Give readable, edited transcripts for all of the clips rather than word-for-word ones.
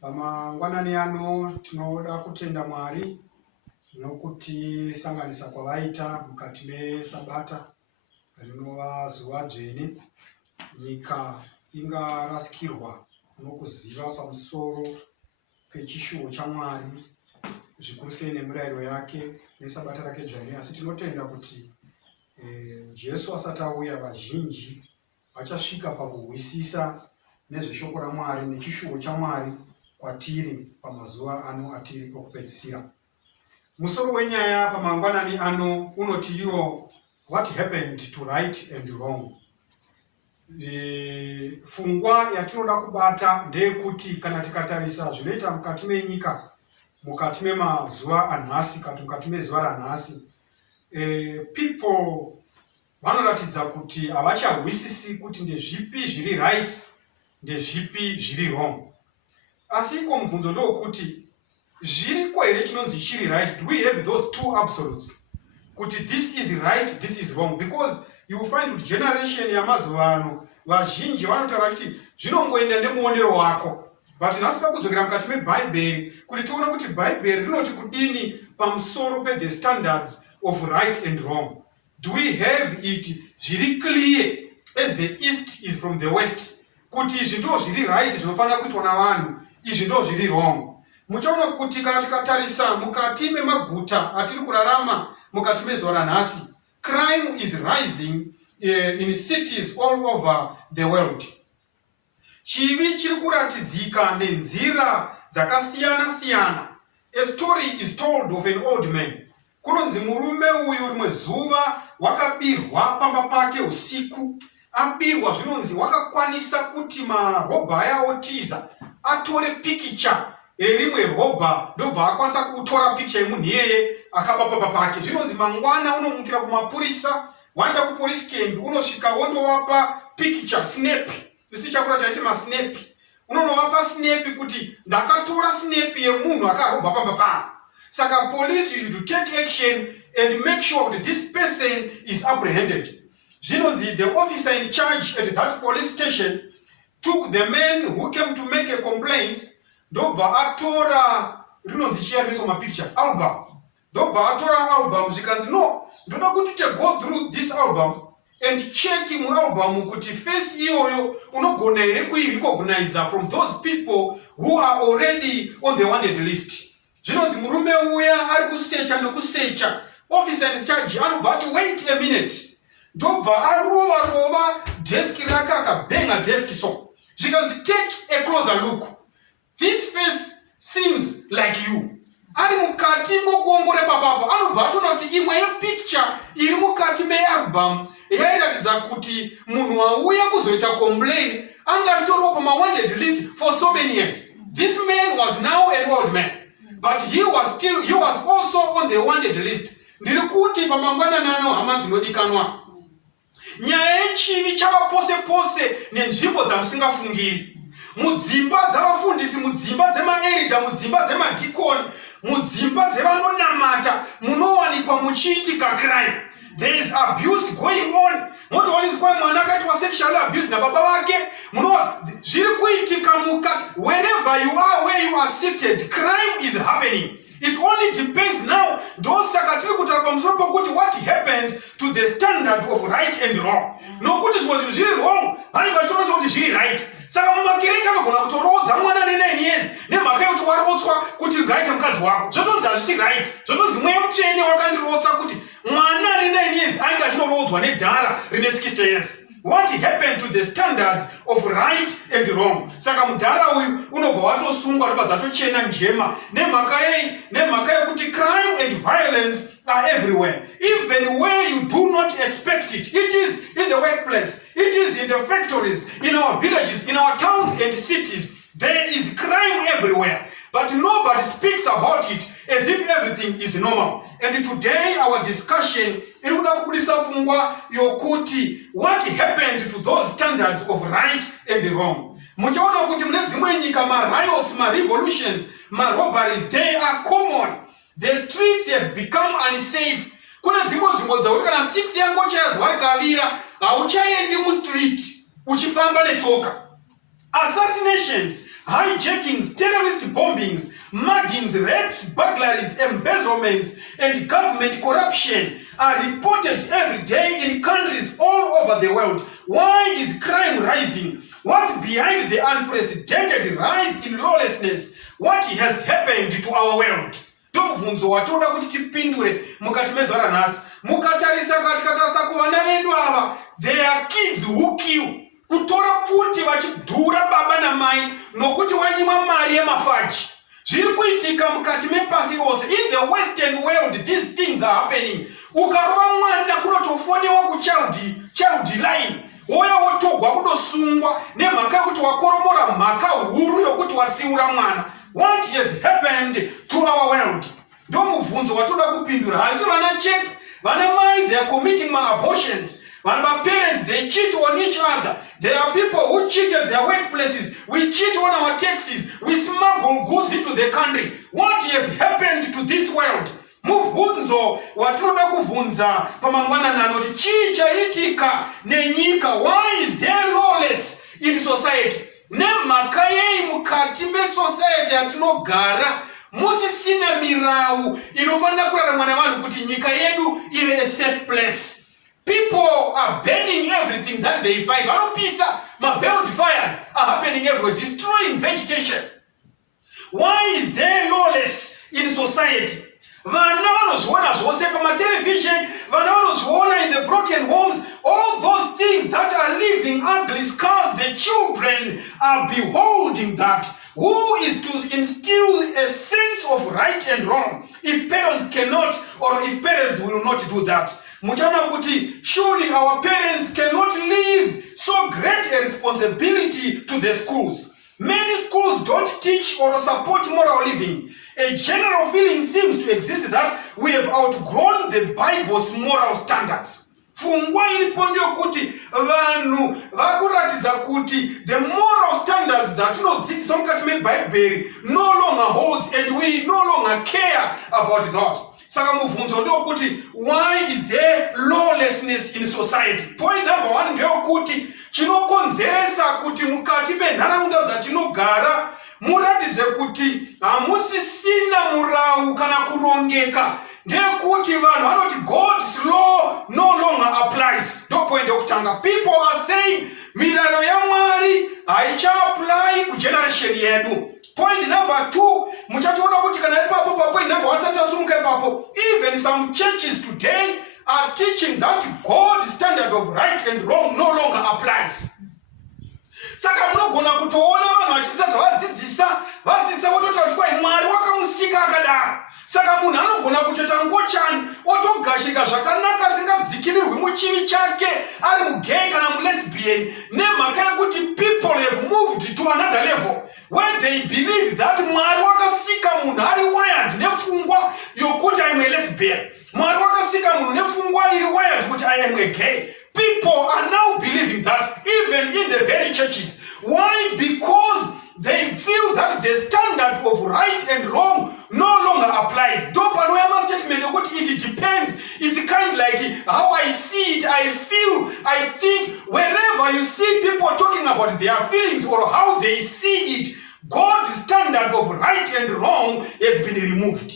Pamangwanani ano tinoda kutenda Mwari nokuti sanganisa kwavaita mukati mesabata rinova zuva dzvene. Nyika ingarasikirwa nokuziva pamusoro pechishuvo chaMwari zvikuru sei nemurayiro yake nesabata rake dzvene. Asi tinotenda kuti Jesu asati auya vazhinji vachasvika pakuhwisisa nezveshoko raMwari nechishuvo chaMwari kwatiri pamazuva ano atiri okupedzisira. Musoro wenyaya pamangwanani ano unoti iwo what happened to right and wrong. Fungwa yatinoda kubata ndeyekuti kana tikatarisa zvinoita mukati menyika, mukati memazuva anhasi, kana mukati mezuva ranhasi, people vanoratidza kuti havachahwisisi kuti ndezvipi zviri right ndezvipi zviri wrong. Asi iko mubvunzo ndokuti zviriko here chinonzi chiri right? Do we have those two absolutes? Kuti this is right, this is wrong? Because you will find kuti generation yamazuva ano vazhinji vanotaura kuti zvinongoenda nemuonero wako. But nhasi pakudzokera mukati mebhaibheri kuti tione kuti bhaibheri rinoti kudini pamusoro pe the standards of right and wrong. Do we have it zviri clear as the east is from the west? Kuti izvi ndo zviri right zvinofanira kuitwa navanhu, izvi ndo zviri wrong. Muchaona kuti kana tikatarisa mukati memaguta atiri kurarama mukati mezuva ranhasi, crime is rising in cities all over the world. Chivi chiri kuratidzika nenzira dzakasiyana siyana. A story is told of an old man. Kunonzi murume uyu rimwe zuva wakabirwa pamba pake usiku. Abirwa zvinonzi wakakwanisa kuti marobha aya otiza atore pikicha erimwe robha ndobva akwanisa kutora pikicha yemunhu iyeye akaba pamba pake. Zvinonzi mangwana unomukira kumapurisa, waenda kupolisi camp unosvika wondovapa pikicha snap. Sisi chakura taiti masnap. Unonovapa snap kuti ndakatora snap yemunhu akarobha pamba pano. Saka police you should take action and make sure that this person is apprehended. Zvinonzi the officer in charge at that police station took the man who came to make a complaint, ndobva atora rinonzi chiyariso mapicture album. Ndobva atora album zvikanzi no, ndoda kuti to go through this album and check mu album kuti face iyoyo unogona here kuirecognize from those people who are already on the wanted list. Zvinonzi murume uya ari kusecha nekusecha, officer in charge anobva ati wait a minute. Ndobva arova desk rake akabenga desk so. Zvikanzi take a closer look. This face seems like you. Ari mukati mokuongore papapa anobva atona kuti imwe yepicture iri mukati mealbum yairatidza kuti munhu wauya kuzoita complain anga achitoriwa pamawanted list for so many years. This man was now an old man, but he was also on the wanted list. Ndiri kuti pamangwanani ano hama dzinodikanwa, nyaya yechivi chava pose pose nenzvimbo dzamusingafungiri. Mudzimba dzavafundisi, mudzimba dzemaerida, mudzimba dzemadhikoni, mudzimba dzevanonamata munowanikwa muchiitika crime. There is abuse going on. Motowaniswa mwana akaitwa sexual abuse nababa vake. Zviri kuitika mukati. Wherever you are, where you are seated, crime is happening. It only depends now. Ndosaka tiri kutaura pamusoro pokuti what happened to the standard of right and wrong. Nokuti zvimwe zviri wrong vanenge vachitoresa kuti zviri right. Saka mumakereke anogona kutorodza mwana ne9 years nemhaka yekuti warotswa kuti ngaite mukadzi wako. Zvotonzi hazvisi right. Zvotonzi mweya mutsvene wakandirotsa kuti mwana ne9 years ainge achindorodzwa nedhara rine 60 years. What happened to the standards of right and wrong? Saka mudhara uyu unobva watosungwa ropa dzatochena njema nemhaka yekuti crime and violence are everywhere. Even where you do not expect it. It is in the workplace. It is in the factories, in our villages, in our towns and cities. There is crime everywhere. But nobody speaks about it as if everything is normal. And today our discussion irikuda kubudisa fungwa yokuti what happened to those standards of right and wrong. Muchaona kuti mune dzimwe nyika riots, revolutions, robberies, they are common. The streets have become unsafe. Kuna dzimwe nzvimbo dzauri kana 6 yangocha yazuva rikavira hauchaendi mustreet uchifamba netsoka. Assassinations hijackings, terrorist bombings, muggings, rapes, burglaries, embezzlements, and government corruption are reported every day in countries all over the world. Why is crime rising? What's behind the unprecedented rise in lawlessness? What has happened to our world? Ndobvunzo watoda kuti tipindure mukati mezvara nhasi. Mukatarisa katikatasa kuvana vedu ava, they are kids who kill. Kutora pfuti vachidhura baba namai nokuti wanyima mari yemafaji. Zviri kuitika mukati mepasi rose. In the Western world, these things are happening. Ukarova mwana kunotofonewa kuchild line. Oya wotogwa kudosungwa nemhaka yekuti wakoromora mhaka huru yokuti watsiura mwana. What has happened to our world? Ndomubvunzo watoda kupindura. Asi vana chete, vana mai, they are committing abortions. Vana parents, they cheat on each other. There are people who cheat at their workplaces. We cheat on our taxes. We smuggle goods into the country. What has happened to this world? Mubvunzo watoda kuvunza pamangwana noti chii chaitika nenyika. Why is there lawless in society? Nemhaka yei mukati mesociety yatinogara musisina mirau inofanira kuraramwa navanhu kuti nyika yedu ive a safe place. People are burning everything that they find. Vanopisa, veiled fires are happening everywhere, destroying vegetation. Why is there lawless in society? Vana vanozviona zvose pamatelevision, vana vanozviona in the broken homes, all those things that are living ugly scars. The children are beholding that. Who is to instill a sense of right and wrong if parents cannot, or if parents will not do that? Muchana kuti, surely our parents cannot leave so great a responsibility to the schools. Many schools don't teach or support moral living. A general feeling seems to exist that we have outgrown the Bible's moral standards. Fungwa iripo kuti vanhu vakuratidza kuti the moral standards dzatinodzidzisa mukati meBhaibheri no longer holds, and we no longer care about those. Saka mubvunzo ndokuti, why is there lawlessness in society? Point number one ndeyokuti chinokonzeresa kuti mukati menharaunda dzatinogara muratidze kuti hamusisina murau kana kurongeka. Ndekuti vanhu vanoti God's law no longer applies. Ndopoint yokutanga. People are saying mirayiro yaMwari haichaapply kugeneration yedu. Point number two, muchatoona kuti kana ipapo pa point number one satasumuka ipapo, even some churches today are teaching that God's standard of right and wrong no longer applies. Saka munogona kutoona vanhu vachidzidza zvavadzidzisa vototi kuti Mwari wakamusika akadaro. Saka munhu anogona kutoita ngochani otogashika zvakanaka asingadzikirirwi muchivi chake ari mugay kana mulesbian nemhaka yekuti people have moved to another level where they believe that Mwari wakasika munhu ari wired nefungwa yokuti I am a lesbian. Mwari wakasika munhu nefungwa iri wired kuti I am a gay. People are now believing that even in the very churches. Why? Because they feel that the standard of right and wrong no longer applies. Dopanoyama statement it depends. It's kind of like how I see it, I feel, I think. Wherever you see people talking about their feelings or how they see it, God's standard of right and wrong has been removed.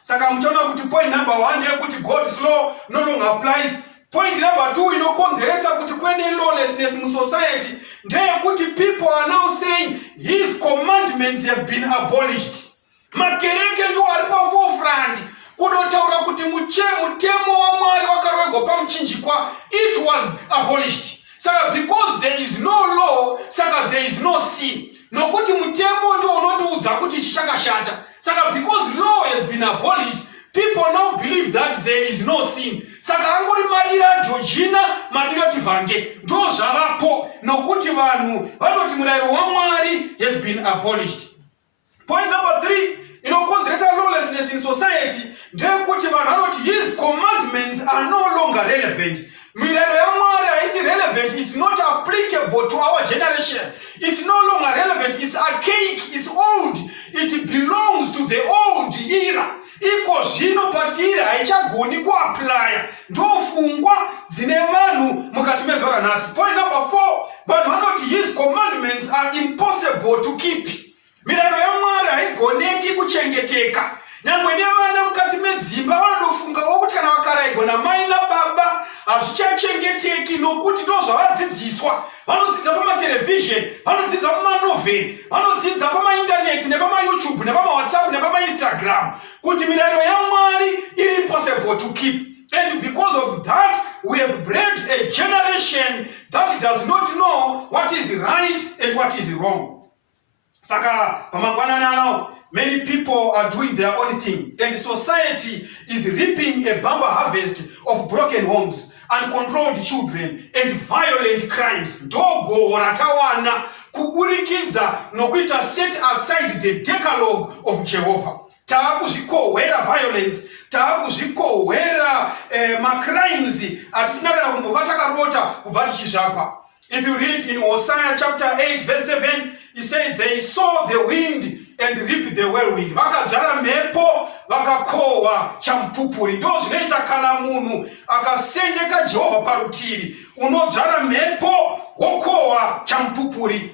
Saka muchaona kuti point number one ndeyekuti God's law no longer applies. Point number two, inokonzeresa kuti kwene lawlessness in society ndeyekuti people are now saying his commandments have been abolished. Makereke ndo ari pa forefront kunotaura kuti mutemo waMwari wakarwegwa pamuchinjikwa, it was abolished. Saka because there is no law, saka there is no sin. Nokuti mutemo ndo unondiudza kuti chichakashata. Saka because law has been abolished, people now believe that there is no sin. Saka angori madira Georgina, madira Tivange. Ndo zvavapo nokuti vanhu vanoti murayiro waMwari has been abolished. Point number three, inokonzeresa lawlessness in society ndeyekuti vanhu vanoti his commandments are no longer relevant. Mirayiro yaMwari haisi relevant, it's not applicable to our generation. It's no longer relevant, it's archaic, it's old. It belongs to the old era. Iko zvino patiri haichagoni kuapply. Ndofungwa dzine vanhu mukati mezvara nhasi. Point number four, vanhu vanoti his commandments are impossible to keep. Mirayiro yaMwari haigoneki kuchengeteka. Nyangwe nevana mukati medzimba vanofungawo kuti kana vakarayirwa namai nababa hazvichachengeteki nokuti ndozvavadzidziswa. Vanodzidza pamatelevhizheni, vanodzidza pamanovheri, vanodzidza pamaindaneti nepamaYouTube nepamaWhatsApp nepamaInstagram kuti mirayiro yaMwari iri impossible to keep. And because of that, we have bred a generation that does not know what is right and what is wrong. Saka pamangwanana now, many people are doing their own thing, and society is reaping a bumper harvest of broken homes, uncontrolled children, and violent crimes. Ndogo ratawana kuburikidza nokuita set aside the decalogue of Jehovah. Taakuzvikohwera violence, taakuzvikohwera macrimes atisina kana kumbova takarota kubva tichizvapa. If you read in Hosea chapter 8 verse 7, he said, they saw the wind and reaped the whirlwind. Vakadzara mhepo, vakakohwa chamupupuri. Ndo zvinoita kana munhu akasendeka Jehovha parutivi. Unodzara mhepo, wokohwa chamupupuri.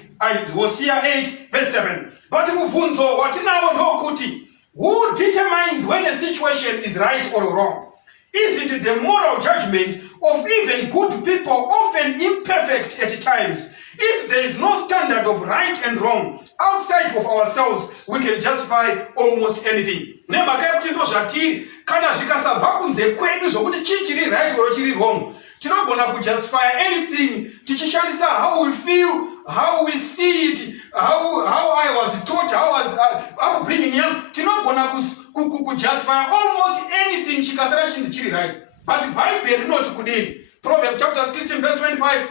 Hosea 8 verse 7. But mubvunzo watinavo ndokuti, who determines when a situation is right or wrong? Is it the moral judgment of even good people, often imperfect at times? If there is no standard of right and wrong outside of ourselves, we can justify almost anything. Nemhaka yekuti ndozvatiri kana zvikasabva kunze kwedu zvokuti chii chiri right or chiri wrong, tinogona kujustify anything tichishandisa how we feel, how we see it, how I was taught, how upbringing young. Tinogona kujustify almost anything chikasara chinzi chiri right. But Bible rinoti kudini? Proverbs chapter 16 verse 25.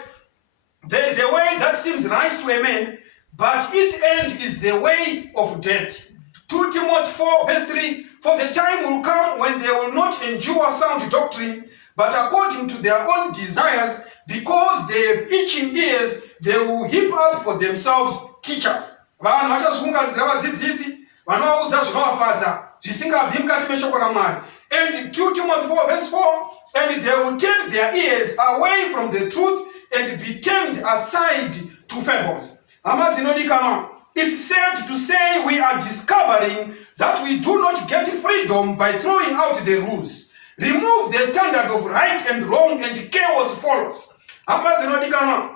There is a way that seems right to a man, but its end is the way of death. 2 Timothy 4 verse 3. For the time will come when they will not endure sound doctrine, but according to their own desires, because they have itching ears, they will heap up for themselves teachers. Vanhu vachazviunganidzira vadzidzisi vanovaudza zvinovafadza zvisingabvi mukati meshoko raMwari. And 2 Timothy 4 verse 4, and they will turn their ears away from the truth and be turned aside to fables. Hama dzinodikanwa, it's sad to say we are discovering that we do not get freedom by throwing out the rules. Remove the standard of right and wrong and chaos follows. Hama dzinodikanwa,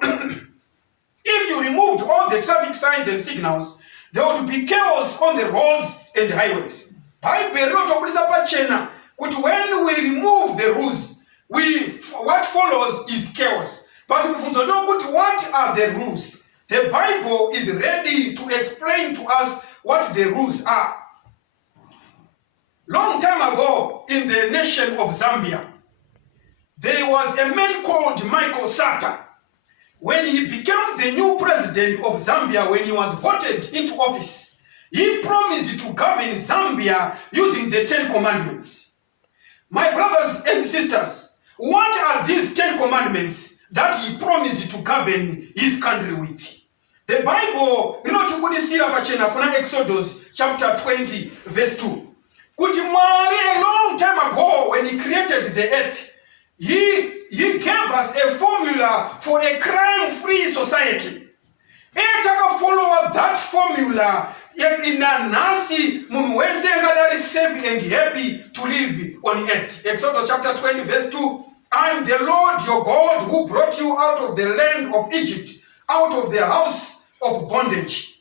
if you removed all the traffic signs and signals, there would be chaos on the roads and highways. Bible rotobudisa pachena kuti when we remove the rules, what follows is chaos. But mubvunzo ndokuti what are the rules? The Bible is ready to explain to us what the rules are. Long time ago in the nation of Zambia, there was a man called Michael Sata. When he became the new president of Zambia, when he was voted into office, he promised to govern Zambia using the 10 commandments. My brothers and sisters, what are these 10 commandments that he promised to govern his country with? The Bible, inotibudisira pachena kuna Exodus chapter 20 verse 2. Kuti Mwari a long time ago when he created the earth, he gave us a formula for a crime-free society. Etaka follow that formula, inanasi munhu wese angadari safe and happy to live on earth. Exodus chapter 20 verse 2. I am the Lord your God who brought you out of the land of Egypt, out of the house of bondage.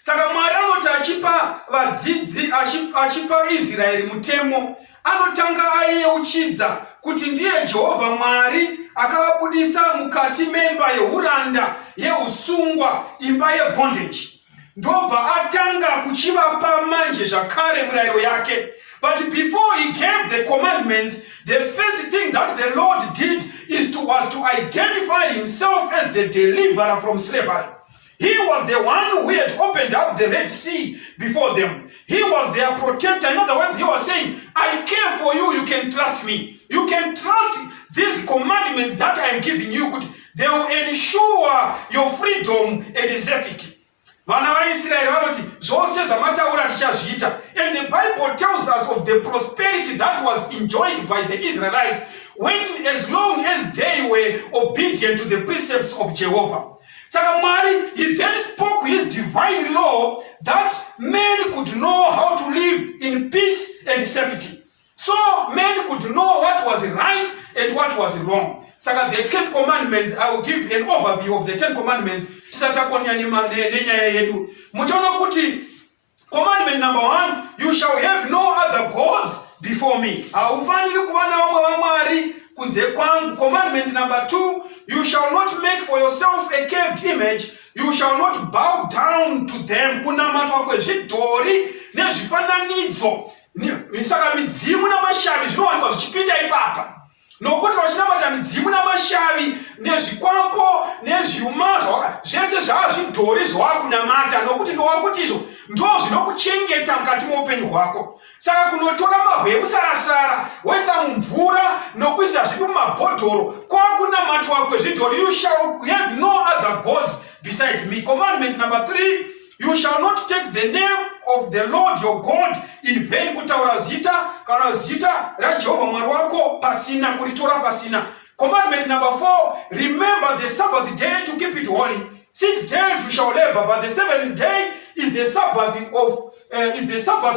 Saka Mwari anoti achipa vadzidzi, achipa Israeri mutemo, anotanga aiyeuchidza kuti ndiye Jehovha Mwari akavabudisa mukati memba yeuranda, yeusungwa, imba yebondage. Ndobva atanga kuchivapa manje zvakare murayiro yake. But before he gave the commandments, the first thing that the Lord did was to identify himself as the deliverer from slavery. He was the one who had opened up the Red Sea before them. He was their protector. In other words, he was saying, I care for you, you can trust me. You can trust these commandments that I am giving you. They will ensure your freedom and safety. Vana vaIsraeri vanoti zvose zvamataura tichazviita. And the Bible tells us of the prosperity that was enjoyed by the Israelites as long as they were obedient to the precepts of Jehovah. Saka Mwari, he then spoke his divine law that men could know how to live in peace and safety. So men could know what was right and what was wrong. Saka the 10 commandments, I will give an overview of the 10 commandments. Commandment number 1, you shall have no other gods before me. Commandment number 2, you shall not make for yourself a carved image. You shall not bow down to them. Nokuti vachinamata midzimu namashavi nezvikwambo nezviumazo zvese zvazvidhori zvawakunamata nokuti ndowakuti izvo ndo zvinokuchengeta mukati muupenyu hwako. Saka kunotora mavhu emusarasara woisa mumvura nokuisa zvipi mumabhodhoro kwakunamatwa kwezvidhori. You shall have no other gods besides me. Commandment number 3, you shall not take the name of the Lord your God in vain. Kutaura zita kana zita ra Jehovah Mwari wako pasina, kuritora pasina. Commandment number 4, remember the Sabbath day to keep it holy. 6 days you shall labor, but the 7th day is the Sabbath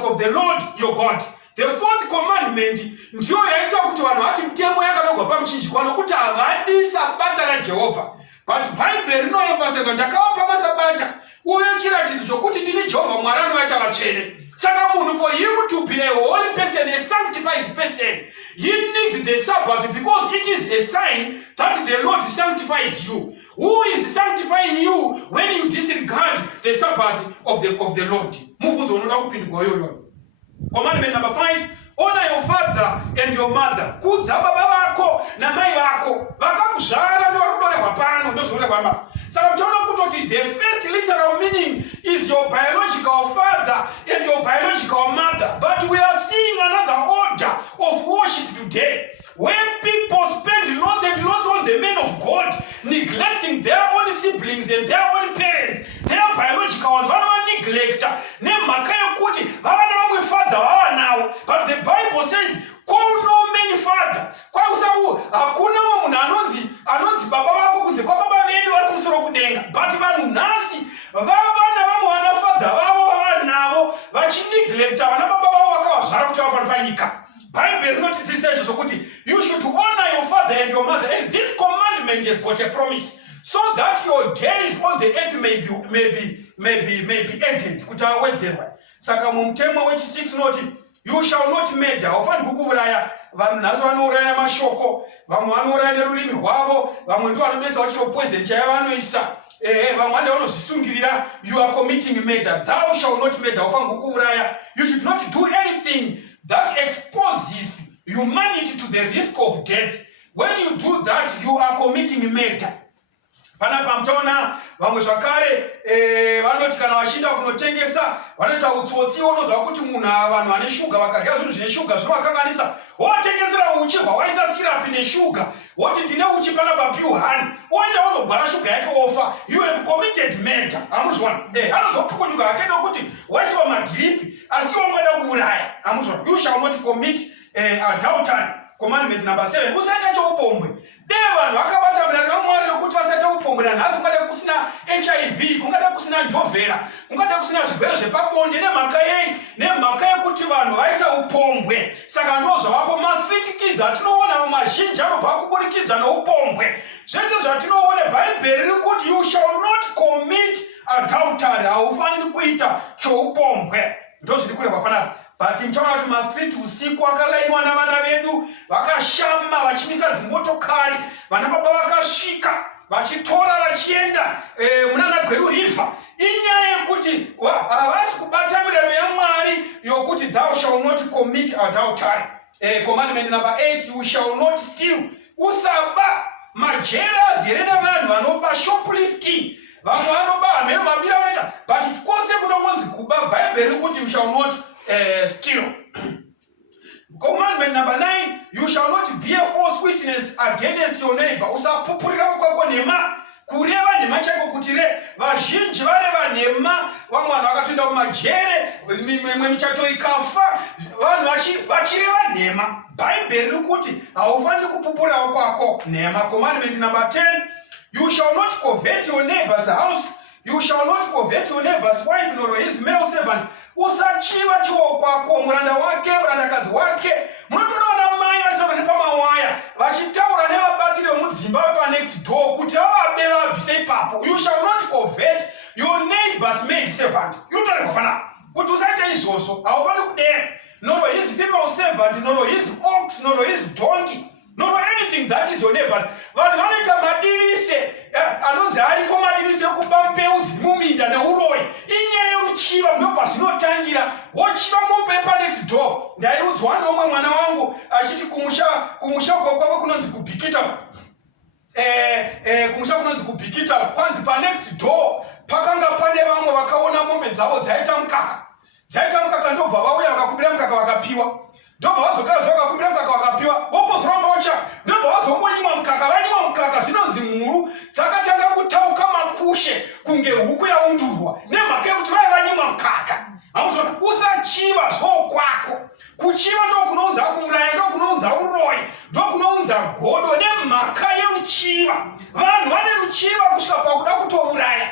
of the Lord your God. The 4th commandment ndiyo yaita kuti vanhu vati mutemo yakanogwa pamuchinjikwa nokuti havadi sabata raJehovha. But Bible rinoemphasize ndakavapa masabata uye chiratidzo chokuti ndini Jehovha Mwari anovaita vatsvene. Saka munhu, for him to be a holy person, a sanctified person, he needs the Sabbath because it is a sign that the Lord sanctifies you. Who is sanctifying you when you disregard the Sabbath of the Lord? Commandment number 5, honor your father and your mother. Kudza baba vako na mai vako vakakuzvara ndovarudorehwa pano ndozvorehwa. Saka uchaona kuti the first literal meaning is your biological father and your biological mother. But we are seeing another order of worship today, where people spend lots and lots on the men of God, neglecting their own siblings and their own parents, their biological ones. But the Bible says, call no man father. But vanunasi vavana vamuwana father vavo vanavo vachineglekta vana baba vavo vakavazvara kuti vapano panyika. Bible rinotidzidzisa zvokuti you should honor your father and your mother, and this commandment has got a promise, so that your days on the earth may be ended. Kuti awedzerwa. Saka mumutemo wechi6 noti you shall not murder. Haufaniri kuuraya. Vanhu nhasi vanouraya mashoko, vamwe vanouraya nerurimi rwavo, vamwe ndo vanobesa vachiro poison chaya vanoisa. Vamwe vanda vanozvisungirira. You are committing murder. Thou shall not murder. Haufaniri kuuraya. You should not do anything that exposes humanity to the risk of death. When you do that, you are committing murder. Panapa mtaona vamwe zvakare vanoti kana vachinda kunotengesa vanoita utsotsi unozwa kuti munhu vanhu vane shuga vakarya zvinhu zvine shuga zvinovakanganisa, wotengesera uchi hwawaisa sirapi neshuga, woti ndine uchi panapa piuhani, oenda unogwara shuga yake ofa. You have committed murder. Amuzvona? Anozopukunyuka hake nokuti waisiwa madhiripi asi wangada kuuraya. Amuzvona? You shall not commit adultery. Commandment number 7, usaita choupombwe. Vanhu vakabata murayiro waMwari nokuti vasaita upombwe. Nanhasi kungada kusina HIV, kungada kusina njovhera, kungada kusina zvirwere zvepabonde nemhaka yei? Nemhaka yekuti vanhu vaita upombwe. Saka ndozvavapo ma-street kids atinoona mazhinji anobva kuburikidza noupombwe. Zvese zvatinoona Bhaibheri riri kuti you shall not commit adultery. Haufaniri kuita choupombwe. Ndozviri kurehwa panapa. But mtaona kuti ma-street usiku akalainiwa navana vedu vakashama vachimisa dzimotokari, vana baba vakasvika vachitora vachienda munana Gweru River. Inyaya yekuti havasi kubata mirayiro yaMwari yokuti thou shall not commit adultery. Commandment number 8, you shall not steal. Usaba. Majera azere navanhu vanoba shoplifting, vamwe vanoba hameno mabira vanoita, but kwose kunongonzi kuba. Bible riri kuti you shall not steal. Commandment number 9, you shall not bear false witness against your neighbor. Usapupurira kwako nhema, kureva nhema chako kuti vazhinji vareva nhema, vamwe vanhu vakatoenda kumajere, mimwe michato ikafa, vanhu vachireva nhema. Bible riri kuti haufaniri kupupurirawo kwako nhema. Commandment number 10, You shall not covet your neighbor's house. You shall not covet your neighbor's wife nor his male servant. Usachiva chuo kwako muranda wake murandakazi wake. Munotoona mai vatora nepamawaya vachitaura nevabatsiri vemudzimba wepanext door kuti vavabe vabvise ipapo. You shall not covet your neighbor's maid servant. Inotorerwa panapa kuti usaita izvozvo, haufaniri kudera nor his female servant nor his ox nor his donkey nor anything that is your neighbor's. Vanhu vanoita madivise anonzi ariko madivise ekuba mbeu dziri muminda neuroyi. Inyaya yoruchiva ndobva zvinotangira. Wochiva mombe panext door. Ndaiudzwa nomwe mwana wangu achiti kumusha kwako kunonzi kubhikita. Kumusha kunonzi kubhikita kwanzi panext door pakanga pane vamwe vakaona mombe dzavo dzaita mukaka ndobva vauya vakakumbira mukaka vakapiwa. Ndobva vadzokera zvakakumbira mukaka vakapiwa. Vopozoramba vacha ndobva vazombonyimwa mukaka. Vanyimwa mukaka zvinonzi mhuru dzakatanga kutauka makushe kunge huku yaundurwa nemhaka yekuti vanyimwa mukaka. Hamuzona, usachiva zvokwako. Kuchiva ndokunounza kumuraya, ndokunounza uroyi, ndokunounza godo nemhaka yeruchiva. Vanhu vane ruchiva kusvika pakuda kutouraya.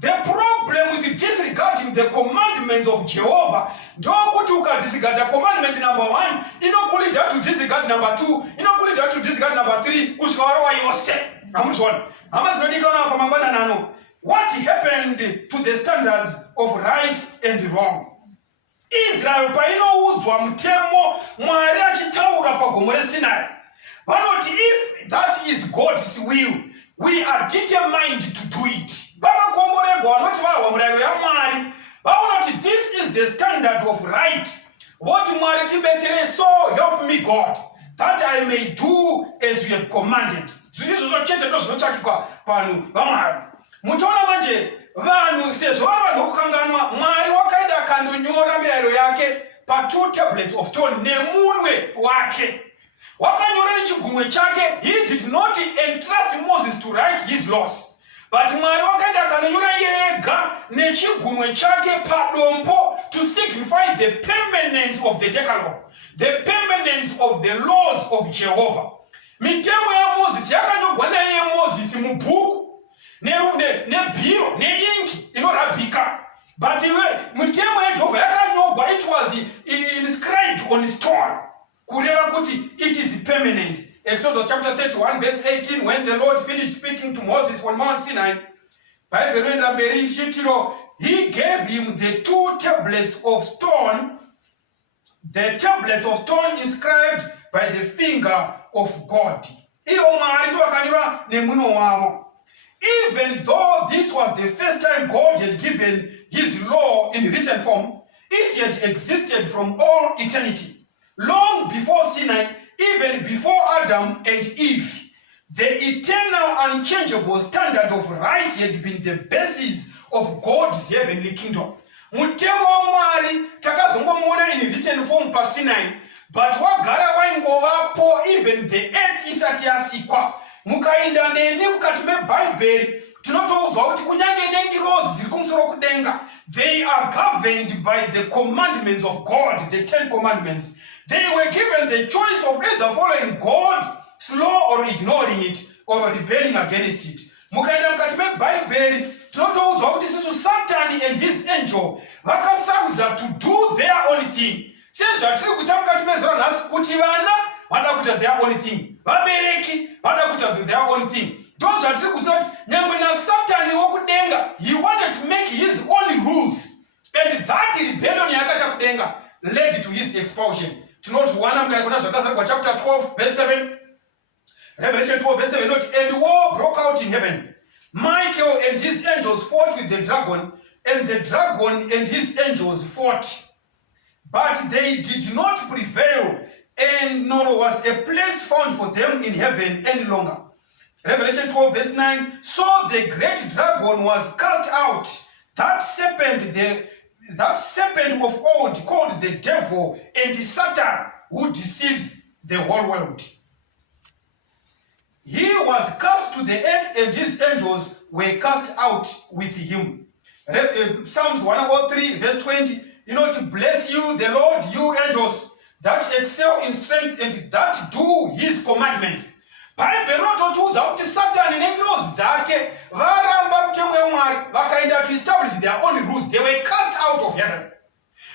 The problem with disregarding the commandments of Jehovah, ndokuti ukadisregarda commandment number 1, inokulida to disregard number 2, inokulida to disregard number 3, kusvika warova yose. Hamuzona, hama zinodikanwa pamangwana nano. What happened to the standards of right and wrong? Israel painoudzwa mutemo Mwari achitaura pagomo reSinai, vanoti if that is God's will, we are determined to do it. Vakakomboregwa vanoti vahwa murayiro yaMwari, vanoti this is the standard of right. Voti Mwari tibetsere, so help me God, that I may do as you have commanded. Zvinizvo chete ndozvinotsvakikwa vanhu vaMwari. Muchaona manje vanhu sezvo vari vanhu vokukanganwa, Mwari wakaenda akandonyora mirayiro yake pa2 tablets of stone nemunwe wake. Wakanyora nechigumwe chake. He did not entrust Moses to write his laws, but Mwari wakaenda akandonyora yega nechigumwe chake padombo to signify the permanence of the Decalogue, the permanence of the laws of Jehovah. Mitemo ya Moses yakanyogwa naye Moses mubhuku nebhiro neingi inorabhika, but mitemo yaJehovha yakanyogwa, it was inscribed on stone, kureva kuti it is permanent. Exodus chapter 31 verse 18, when the Lord finished speaking to Moses on Mount Sinai, he gave him the 2 tablets of stone, the tablets of stone inscribed by the finger of God. Even though this was the first time God had given his law in written form, it had existed from all eternity. Long before Sinai, even before Adam and Eve, the eternal unchangeable standard of right had been the basis of God's heavenly kingdom. Mutemo wa Mwari takazongomuona in written form pa Sinai, but wagara waingovapo even the earth isati yasikwa. Mukainda neni mukati meBhaibheri tinotoudzwa kuti kunyange nengirozi dziri kumusoro kudenga, they are governed by the commandments of God, the 10 commandments. They were given the choice of either following God's law or ignoring it or rebelling against it. Mukainda mukati meBhaibheri tinotoudzwa kuti sisu Satan and his angel vakasarudza to do their own thing. Sezvatiri kuita mukati mezera nhasi kuti vana vada kuita their own thing, vabereki vada kuita their own thing. Ndozvatiri kuziva kuti nyangwe naSatani wokudenga, he wanted to make his own rules, and that rebellion yakaita kudenga led to his expulsion. Tinozviwana mukaona zvakazarurwa chapter 12 verse 7, Revelation 12 verse 7, not, and war broke out in heaven. Michael and his angels fought with the dragon, and the dragon and his angels fought, but they did not prevail, and nor was a place found for them in heaven any longer. Revelation 12 verse 9, so the great dragon was cast out, that serpent of old, called the devil and Satan, who deceives the whole world. He was cast to the earth, and his angels were cast out with him. Psalms 103 verse 20, to bless you, the Lord, you angels that excel in strength and that do his commandments. Bible rototiudza kuti Satan nengilozi dzake varamba mutemo yaMwari vakaenda to establish their own rules. They were cast out of heaven.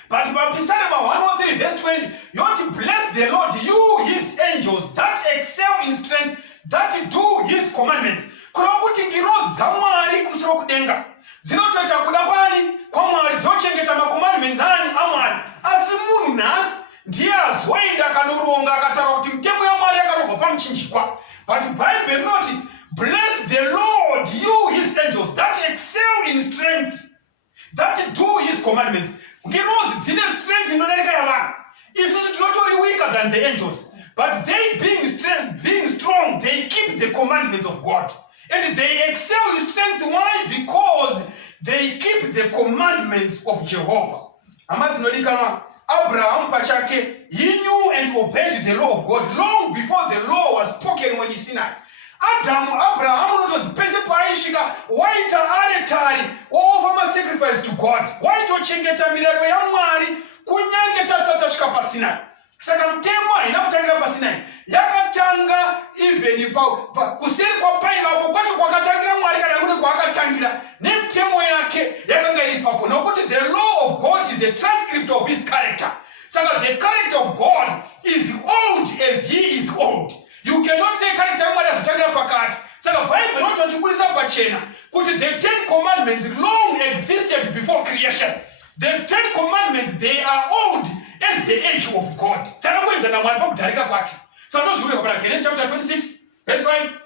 But Psalm 103 verse 20, you ought to bless the Lord, you his angels that excel in strength, that do his commandments. Kureva kuti ngilozi dzaMwari kumusoro kudenga dzinotoita kuda kwani kwaMwari, dzochengeta macommandments aMwari. Asi munhu nhasi ndiye azoenda kanoronga akataura kuti mitemo yaMwari yakarogwa pamuchinjikwa. But Bible rinoti bless the Lord, you his angels that excel in strength, that do his commandments. Ngilozi dzine strength inodarika yavanhu. Isusu tinotori weaker than the angels, but they being strong, they keep the commandments of God. And they excel in strength. Why? Because they keep the commandments of Jehovah. Abraham pachake, he knew and obeyed the law of God long before the law was spoken when he sinned. Abraham was paishika waita aretari offer sacrifice to God. Waito chengeta mirado ya Mwari kunyange tasika pasina. Saka mtemo inakutangira pasina. Yakatanga even kusiri kwa paiva hapo kwacho kwakatangira Mwari kana kuti kwakatangira nemtemo yake yakanga ilipapo. Now kuti the law of God is a transcript of his character. Saka the character of God is old as he is old. You cannot say character Mwari azotangira pakati. Saka Bible rototikulisa pachena kuti the 10 commandments long existed before creation. The 10 commandments, they are old as the age of God. So Genesis chapter 26, verse 5.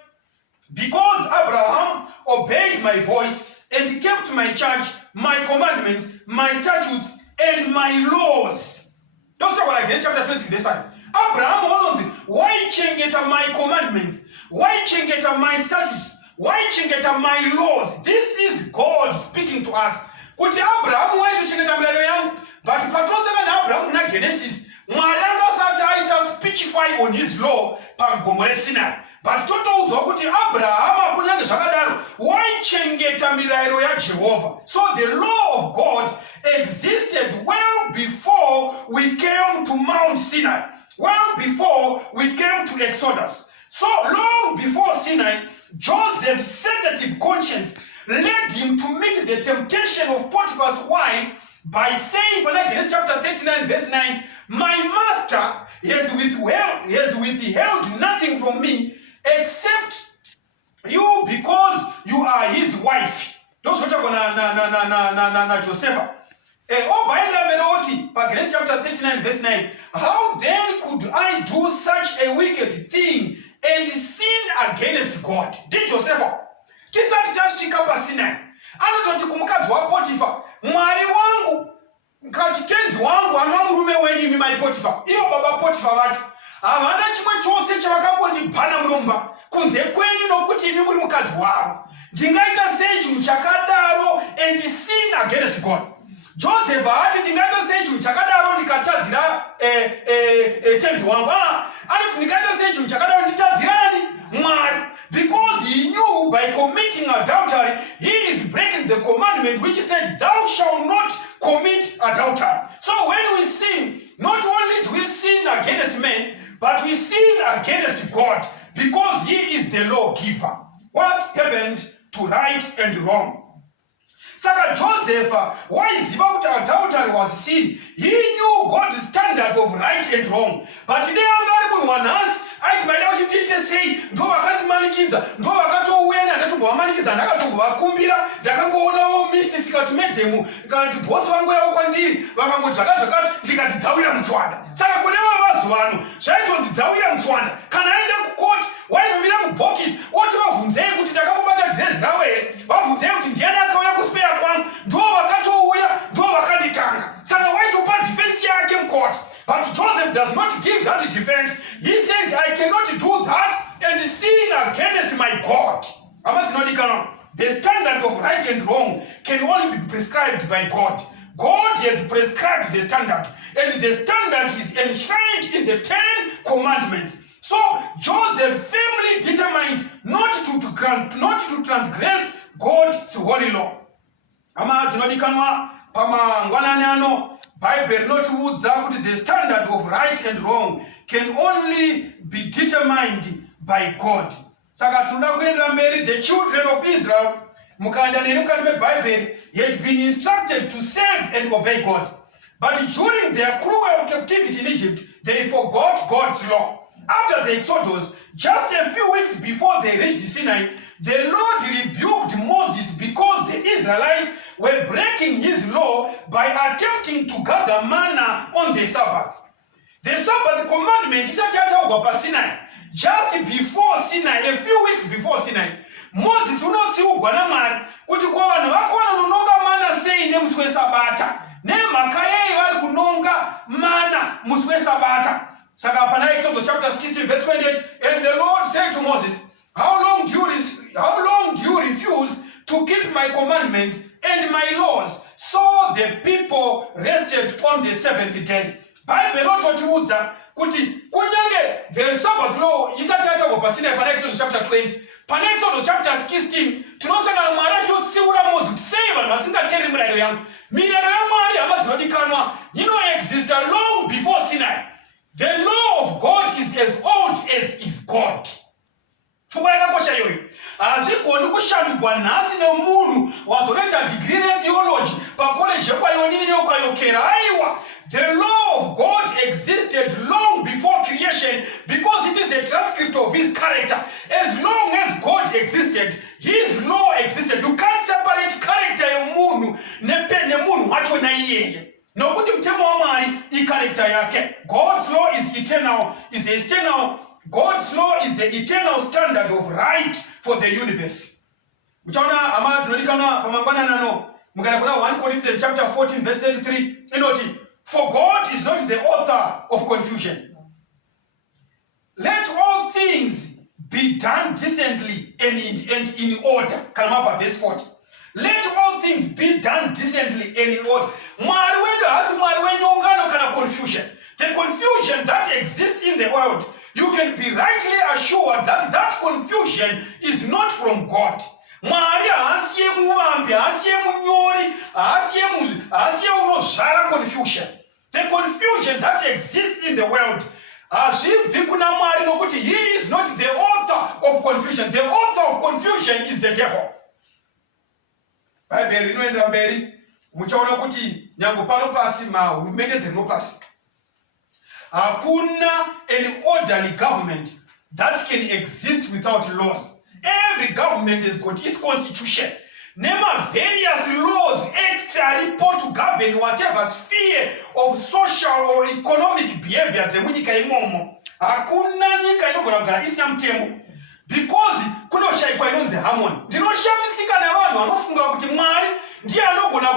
Because Abraham obeyed my voice and kept my charge, my commandments, my statutes, and my laws. Don't talk about Genesis chapter 26, verse 5. Abraham knows why chengeta my commandments, why chengeta my statutes, why chengeta my laws. This is God speaking to us. Kuti Abraham waito chengeta mirayiro yangu, but patoseka naAbraham na Genesis, Mwari angasati aita speechify on his law pagomo reSinai. But totoudzwa kuti Abraham akunyange zvakadaro waichengeta mirayiro yaJehovah. So the law of God existed well before we came to Mount Sinai, well before we came to Exodus. So long before Sinai, Joseph's sensitive conscience led him to meet the temptation of Potiphar's wife by saying, Genesis chapter 39, verse 9, my master has withheld nothing from me except you because you are his wife. Those what na Joseph. Genesis chapter 39, verse 9. How then could I do such a wicked thing and sin against God? Did Joseph? Tisati tashika paSinai. Anototi kumukadzi waPotifa, Mwari wangu, tenzi wangu anwa murume wenyu my Potifa. Iyo baba Potifa vacho havana chimwe chose chavakambondibhana muromba kunze kwenyu nokuti imi muri mukadzi wavo. Ndingaita sei chinhu chakadaro and sin against God? Joseph ati ndingaita sei chinhu chakadaro ndikatadzira tenzi wangu. Anoti ndingaita sei chinhu chakadaro nditadzirani Mwari, because he knew by committing adultery he is breaking the commandment which said thou shalt not commit adultery. So when we sin, not only do we sin against men, but we sin against God, because he is the lawgiver. What happened to right and wrong? Saka Joseph, why ziva kuti adultery was sin? He knew God's standard of right and wrong. But today angari munhu wanhasi aiti maida kuti tiite sei, ndo vakandimanikidza, ndo vakatouya ndatombovamanikidza, ndakatombovakumbira, ndakangoonawo misisika tumedhemu kana kuti bhosi vangu yavo kwandiri vakangoti zvakati ndikati dzawira mutswanda. Saka kune vamazuva ano zvaitonzi dzawira mutswanda. Kana aenda kukoti wainomira mubhokisi oti vabvunzei kuti ndakambobata dhirezi ravo here, vabvunzei kuti ndiani akauya kuspeya kwangu, ndo vakatouya, ndo vakanditanga. Saka waitopa defense yake mukoti. But Joseph does not give that defense. He says, I cannot do that and sin against my God. The standard of right and wrong can only be prescribed by God. God has prescribed the standard, and the standard is enshrined in the 10 commandments. So Joseph firmly determined not to transgress God's holy law. Bible notiudza kuti the standard of right and wrong can only be determined by God. Saka tunda kuendera mberi, the children of Israel, mukaenda neni mukati meBhayibheri, had been instructed to serve and obey God. But during their cruel captivity in Egypt, they forgot God's law. After the Exodus, just a few weeks before they reached Sinai, the Lord rebuked Moses because the Israelites were breaking his law by attempting to gather manna on the Sabbath. The Sabbath commandment is at Sinai. Just before Sinai, a few weeks before Sinai, Moses unosi ugwanamari kuti kwa vanhu vakwana kunonga mana sei nemusi weSabata. Nemakaya vari kunonga mana musi weSabata. Saka pana Exodus chapter 16 verse 28, and the Lord said to Moses, how long do you refuse to keep my commandments and my laws? So the people rested on the seventh day. Bible rototiudza kuti kunyange the Sabbath law isati yatagwa paSinai pana Exodus chapter 20. Pana Exodus chapter 16 tinosangana Mwari achitsiura Mozisi kuti sei vanhu vasingateri mirayiro yangu. Mirayiro yaMwari hama dzinodikanwa exista long before Sinai. The law of God is as old as is God. Pfungwa yakakosha iyoyo. Hazvigoni kushandurwa nhasi nemunhu wazoita degree retheology pacollege yekwayonini neyokwayokera. Aiwa, the law of God existed long before creation because it is a transcript of his character. As long as God existed, his law existed. You can't separate character yemunhu nemunhu wacho na iyeye. Nokuti mtemo wa Mwari icharacter yake. God's law is eternal, God's law is the eternal standard of right for the universe. Mchaona ama tunodikana pamangwana nano. Mukana kuna 1 Corinthians chapter 14 verse 33. Inoti, for God is not the author of confusion. Let all things be done decently and in order. Kalamapa verse 40. Let all things be done decently and in order. Mwari wedu hasi mwari wenyongano kana confusion. The confusion that exists in the world, you can be rightly assured that that confusion is not from God. Mwari hasiye muvambi, hasiye munyori, hasiye unozvara confusion. The confusion that exists in the world, hazvibvi kuna Mwari nokuti he is not the author of confusion. The author of confusion is the devil. Bible rinoenda mberi, muchaona kuti nyango pano pasi mahurumende dzirimo pasi. Hakuna an orderly government that can exist without laws. Every government has got its constitution. Nema various laws, acts aripo to govern whatever sphere of social or economic behavior dzemunyika imomo. Hakuna nyika inogona kugara isina mutemo. Because kunoshaikwa inonzi harmony. Ndinoshamisika nevanhu vanofunga kuti Mwari ndiye anogona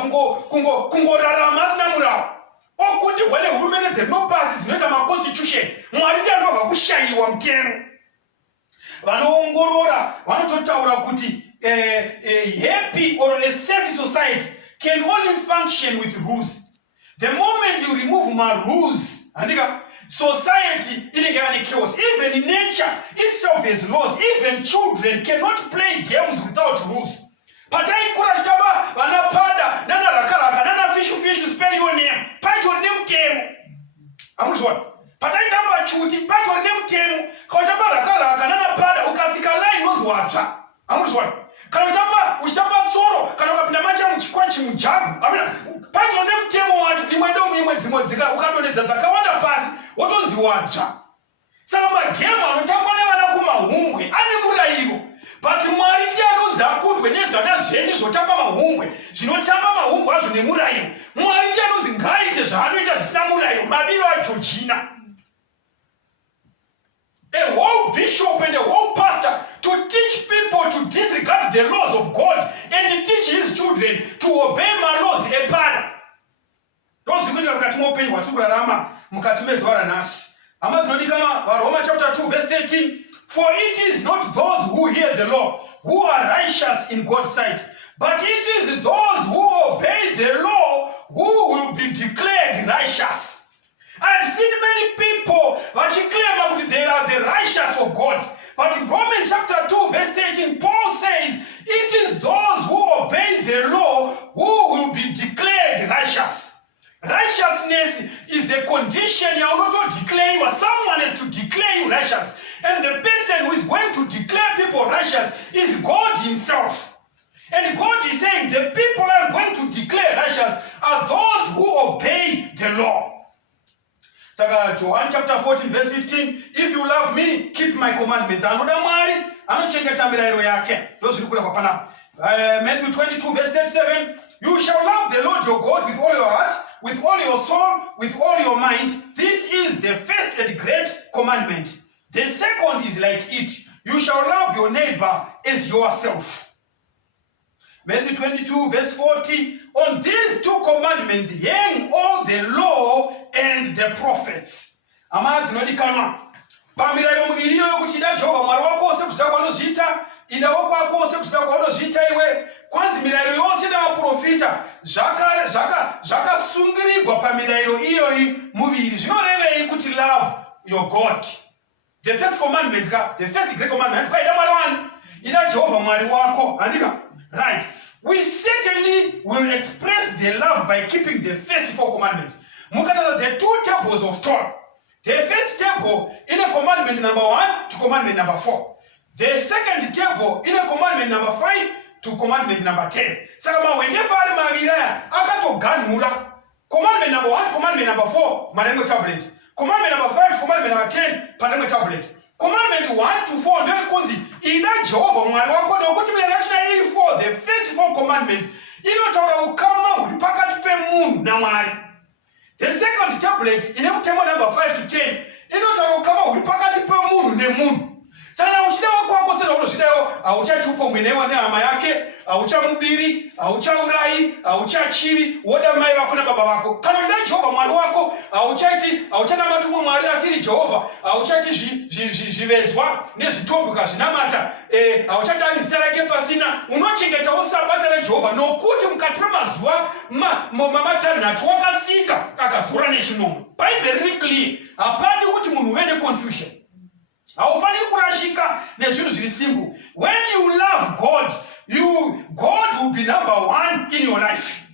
kungorarama asina murao. Okuti wale hurumende dzemunopasi dzinoita maconstitution, Mwari ndiye anogona kushayiwa mutemo. Vanoongorora vanototaura kuti happy or a safe society can only function with rules. The moment you remove my rules, society is chaos. Even nature itself has laws. Even children cannot play games without rules. Patai kura chitaba vanapada nana rakaraka nana fishu spell your name. Paito name temu. Amuzwa. Patai tamba chuti paito name temu. Kautaba rakaraka nana pada ukatsika line nozi wacha. Amuzwa. Kana uchitamba tsoro kana ukapinda macha muchikwanchi mujagu. Amina. Paito name temu wacho imwe domu imwe dzimwe dzika ukadonedza dzakawanda pasi wotonzi wacha. Saka magemu anotambwa nevana kumahungwe ane murayiro. But Mwari ndiye anonzi akundwe nezvana zvenyu zvotamba mahungwe. Zvinotamba mahungwe azvo nemurayiro. Mwari ndiye anonzi ngaaite zvaanoita zvisina murayiro. Mabiro aJochina. A whole bishop and a whole pastor to teach people to disregard the laws of God and to teach his children to obey my laws epada. Those who are mukati moupenyu hwatiri kurarama mukati mezuva ranhasi. Hama dzinodikanwa vaRoma chapter 2 verse 13. For it is not those who hear the law who are righteous in God's sight, but it is those who obey the law who will be declared righteous. I've seen many people claim that they are the righteous of God. But in Romans chapter 2 verse 13, Paul says, it is those who obey the law who will be declared righteous. Righteousness is a condition. You are not to declare you. Someone has to declare you righteous. And the person who is going to declare people righteous is God himself. And God is saying the people are going to declare righteous are those who obey the law. Saka John chapter 14 verse 15, if you love me, keep my commandments. Matthew 22 verse 37, you shall love the Lord your God with all your heart, with all your soul, with all your mind. This is the first and great commandment. The second is like it. You shall love your neighbor as yourself. Matthew 22 verse 40, on these two commandments hang all the law and the prophets. Amazi nodikanwa. Pamirayiro muviri yokuti ida Jehovah Mwari wako wose kuzida kwanozviita, ida wokwako wose kuzida kwanozviita iwe. Kwanzi mirayiro yose navaprofita zvakasungirirwa pamirayiro iyoyi muviri. Zvinorevei kuti love your God. The first commandment, the first great commandment, ida Mwari wani, ida Jehovah Mwari wako. Andika? Right. We certainly will express the love by keeping the first four commandments. Mukata the two tables of Torah. The first table in a commandment number 1 to commandment number 4. The second table in a commandment number 5 to commandment number 10. Sakama whenever Maviraya akato ganmura. Commandment number 1 to commandment number 4, Marengo tablet. Commandment number 5 to commandment number 10, Panengo tablet. Commandment 1 to 4, ndio kunzi ina Jehovah Mwari wako na ukuthi mina rachina ili 4, the first 4 commandments inotaura ukama uri pakati pemunhu naMwari. The second tablet ine mutemo number 5 to 10 inotaura ukama uri pakati pemunhu nemunhu. Sana uchida wako sasa unozvidayo auchatupo mwenewa nehama yake, auchamubiri, auchaurai, auchachivi, woda mai vako na baba vako. Kana uida Jehovah Mwari wako, auchana matumo Mwari asiri Jehovah, auchati zvivezwa nezvitombuka zvinamata, auchadani zita rake pasina, unochengeta usabata na Jehovah nokuti mukati pemazuva matanhatu wakasika akazura nechinongo. Bible very clear. Hapana kuti munhu uve neconfusion. When you love God, God will be number 1 in your life.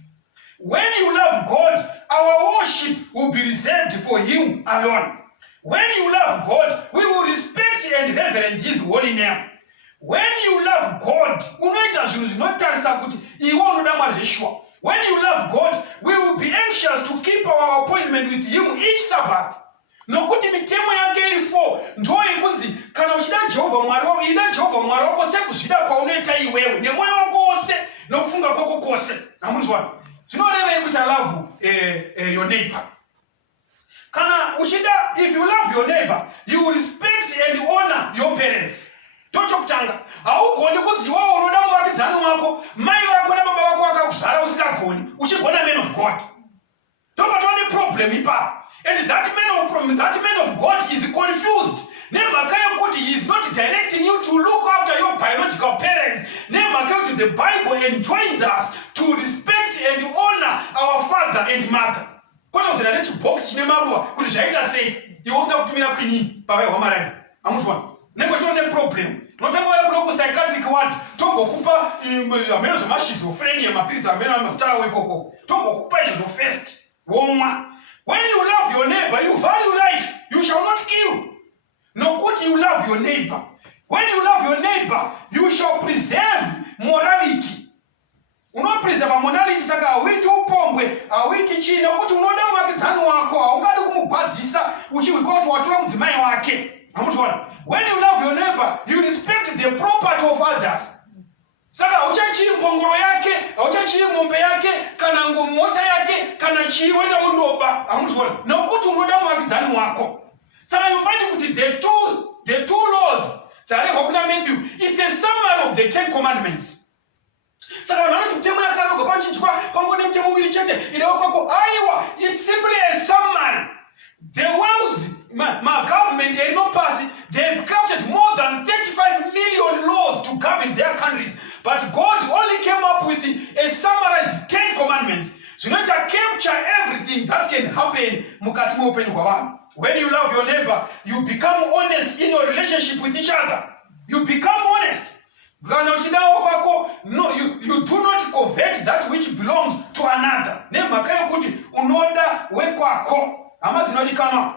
When you love God, our worship will be reserved for Him alone. When you love God, we will respect and reverence His holy name. When you love God, when you love God, we will be anxious to keep our appointment with Him each Sabbath. Nokuti mitemo yake iri 4 ndo ikunzi kana uchida Jehovah Mwari wako, ida Jehovah Mwari wako sekuzvida kwaunoita iwewe nemoyo wako wose nokufunga kwako kwose. Amuzwa zvinoreva kuti love your neighbor. Kana uchida, if you love your neighbor, you will respect and honor your parents. Ndochokutanga haugoni kunzi iwewe unoda muvakidzani wako, mai vako nababa vako vakakuzvara usingagoni uchigona man of God. Ndopatwa neproblem ipapo. And that man of God is confused. He is not directing you to look after your biological parents. The Bible enjoins us to respect and honor our father and mother. Box he was not to me problem. Not a psychiatric word. Tombo Kupa, American schizophrenia, Mapizza, American Coco. Tombo Kupa is your first woman. When you love your neighbor, you value life. You shall not kill. No good you love your neighbor. When you love your neighbor, you shall preserve morality. Uno preserve morality saka awiti upombwe, awiti china kuti unoda mwakidzani wako, aungadi kumugwadzisa uchiwikoti watura mudzimai wake. When you love your neighbor, you respect the property of others. Saka auchachi mbongoro yake, auchachi ng'ombe yake, kana ngomota yake, kana chiwenda undoba. Amuzwa. Nokuti unoda mwakidzani wako. Saka you find kuti the two laws. Sare kwakuna Matthew, it's a summary of the 10 commandments. Saka unaona tutemu ya karogo panchinchikwa kwangone mtemu mbili chete ileo kwako aiwa, it's simply a summary. The world's my government and no pass, they've crafted more than 35 million laws to govern their countries. But God only came up with a summarized 10 commandments. So not to capture everything that can happen. When you love your neighbor, you become honest in your relationship with each other. You become honest. No, you do not covet that which belongs to another. Unoda ivako hama dzinodikanwa.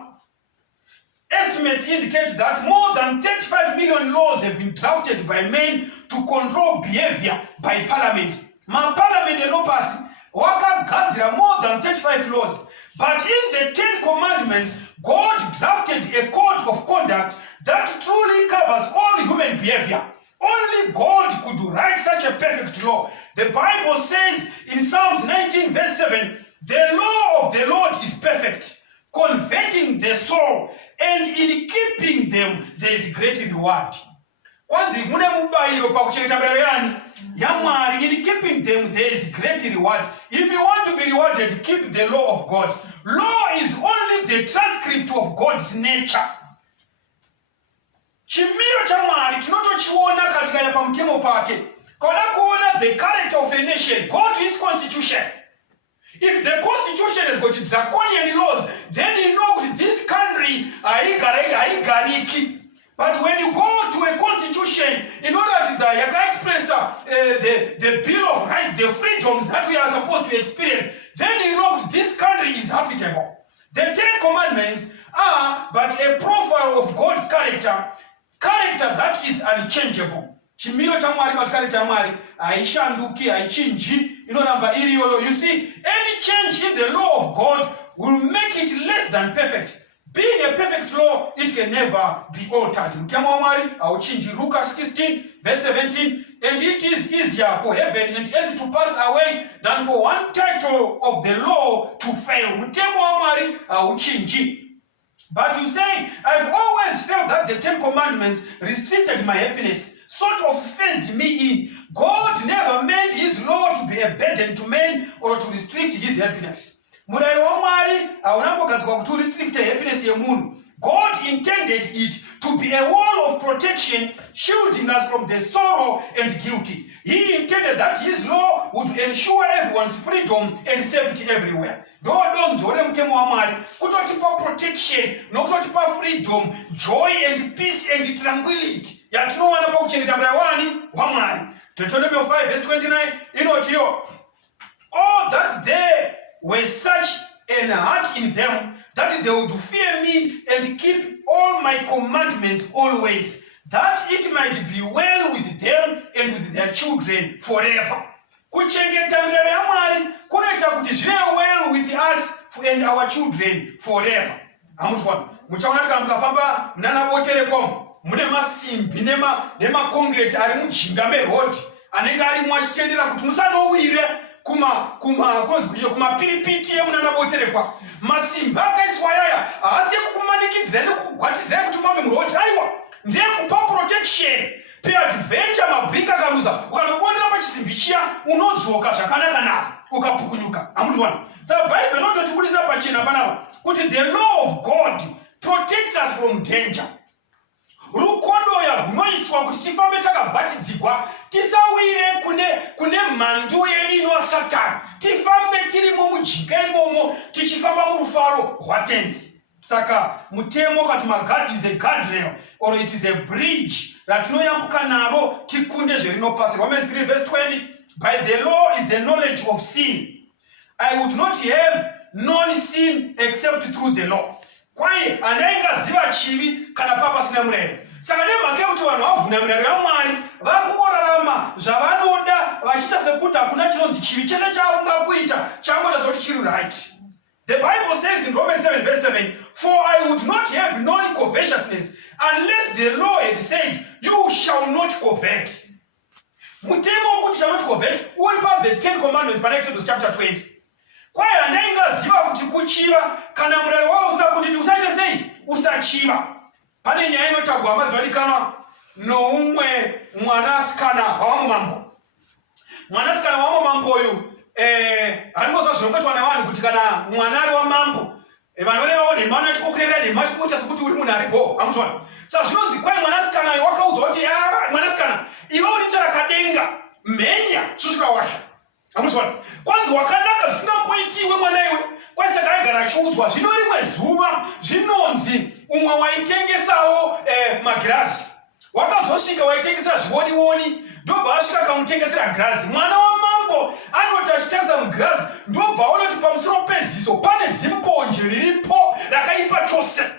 Estimates indicate that more than 35 million laws have been drafted by men to control behavior by parliament. Parliament enopasi wakagadzira more than 35 laws. But in the 10 commandments, God drafted a code of conduct that truly covers all human behavior. Only God could write such a perfect law. The Bible says in Psalms 19 verse 7, the law of the Lord is perfect, converting the soul, and in keeping them there is great reward. Kwanzi mune mubayiro pakuchengeta mirayiro yani yaMwari, in keeping them there is great reward. If you want to be rewarded, keep the law of God. Law is only the transcript of God's nature. Chimiro cha Mwari tinotochiona katika pamtemo pake. Koda kuona the character of a nation, go to its constitution. If the constitution has got draconian laws, then you know that this country haigariki. But when you go to a constitution, in order to express the Bill of Rights, the freedoms that we are supposed to experience, then you know this country is habitable. The 10 commandments are but a profile of God's character that is unchangeable. Chimiro cha Mwari katika character ya Mwari haishanduki, haichinji, inoramba iriyo. You see, any change in the law of God will make it less than perfect. Being a perfect law, it can never be altered. Mtemo wa Mwari hauchinji. Lucas 16 verse 17, and it is easier for heaven and earth to pass away than for one title of the law to fail. Mtemo wa Mwari hauchinji. But you say, I've always felt that the 10 commandments restricted my happiness, sort of fenced me in. God never meant his law to be a burden to men or to restrict his happiness. Murayiro wa Mwari haunambogadzwa kuti restrict happiness yemunhu. God intended it to be a wall of protection, shielding us from the sorrow and guilty. He intended that his law would ensure everyone's freedom and safety everywhere. Ndodonjore mtemo wa Mwari kutotipa protection, nokutotipa freedom, joy and peace and tranquility. Yatinowana pakuchengeta mirayiro wa Mwari. Deuteronomy 5 verse 29 inotiyo, oh, that there were such an heart in them that they would fear me and keep all my commandments always, that it might be well with them and with their children forever. Kuchengeta mirayiro ya Mwari kunoita kuti zvive well with us and our children forever. Amuzwa muchaona kuti mukafamba nanaboterekom mune masimbi nema concrete ari mujinga merodi anenge ari mwachitendera kuti musanowire kumapiripiti emunanaboterekwa. Masimbi akaiswa yaya haasi ekukumanikidzira nekukugwatidzira kuti ufambe murodi, aiwa ndekupa protection peadventure. Mabhirika akaruza ukatobondera pachisimbi chiya unodzoka zvakanaka naka ukapukunyuka. Amuzwana saka bhaibheri rinototibudisa pachena panapa kuti the law of God protects us from danger. Rukodoya runoiswa kuti tifambe takabhatidzikwa, tisawire kune mhandu yedu inova Satani, tifambe tirimo mujinga imomo tichifamba murufaro rwatenzi. Saka mutemo kati God is a guardrail or it is a bridge ratinoyambuka naro tikunde zverinopasi. Romans 3 verse 20, by the law is the knowledge of sin. I would not have known sin except through the law. Kwaye andaingaziva chivi kana papasina murayiro. Saka nemhaka yekuti vanhu vavhuna mirayiro yaMwari vakungorarama zvavanoda vachiita sekuti hakuna chinonzi chivi chese chavafunga kuita changoda zoti chiri right. The Bible says in Romans 7 verse 7, for I would not have known covetousness unless the law had said, you shall not covet. Mutemo wokuti shall not covet uri pa the 10 commandments pana Exodus chapter 20. Kwaye andaingaziva kuti kuchiva kana murayiro wavo usina kunditi usaite sei usachiva. Pane nyaya inotagwa amazivadikanwa noumwe mwanasikana wamwe mambo. Mwanasikana wamwe mambo uyu harimozva zvinoketwa nevanhu kuti kana mwana ari wamambo vanorevawo nemano achikokurera nema achikuita sekuti uri munhu aripo. Amuzwana saka zvinonzi kwai mwanasikana uyu wakaudzwa kuti mwanasikana iwe uri charakadenga mhenya susvika washa. Amuzwana kwanzi wakanaka zvisingamboitiwe mwana iwe. Kwai saka aigara achiudzwa zvino rimwe zuva zvinonzi umwe waitengesawo magirazi wakazosvika waitengesa zviwoniwoni ndobva asvika akamutengesera girazi. Mwana wamambo anoti achitarisa mugirazi ndobva aonoti pamusoro peziso pane zimbonje chose.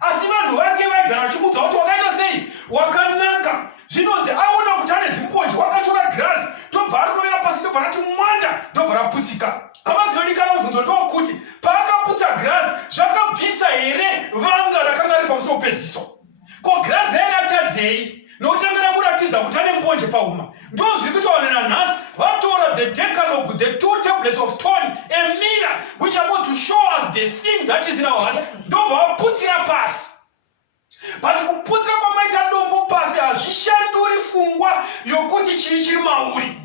Asi vanhu vake vaigara vachimudza kuti wakaita sei, wakanaka. Zvinonzi aona kuti ane zimbonje, wakatora girazi ndobva arinovera pasi ndobva rati mwanda ndobva raputsika. Hama dzinodikana mubvunzo ndokuti paakaputsa girazi zvakabvisa here vanga rakanga riri pamusoro peziso? Ko girazi yaratadzei nokuti ranga ramuratidza kuti ane mbonje pauma. Ndo zviri kuitaura nanhasi, vatora the decalogue, the 2 tablets of stone, a mirror which are going to show us the sin that is in our heart, ndobva vaputsira pasi. But kuputsira kwamaita dombo pasi hazvishanduri pfungwa yokuti chii chiri mauri.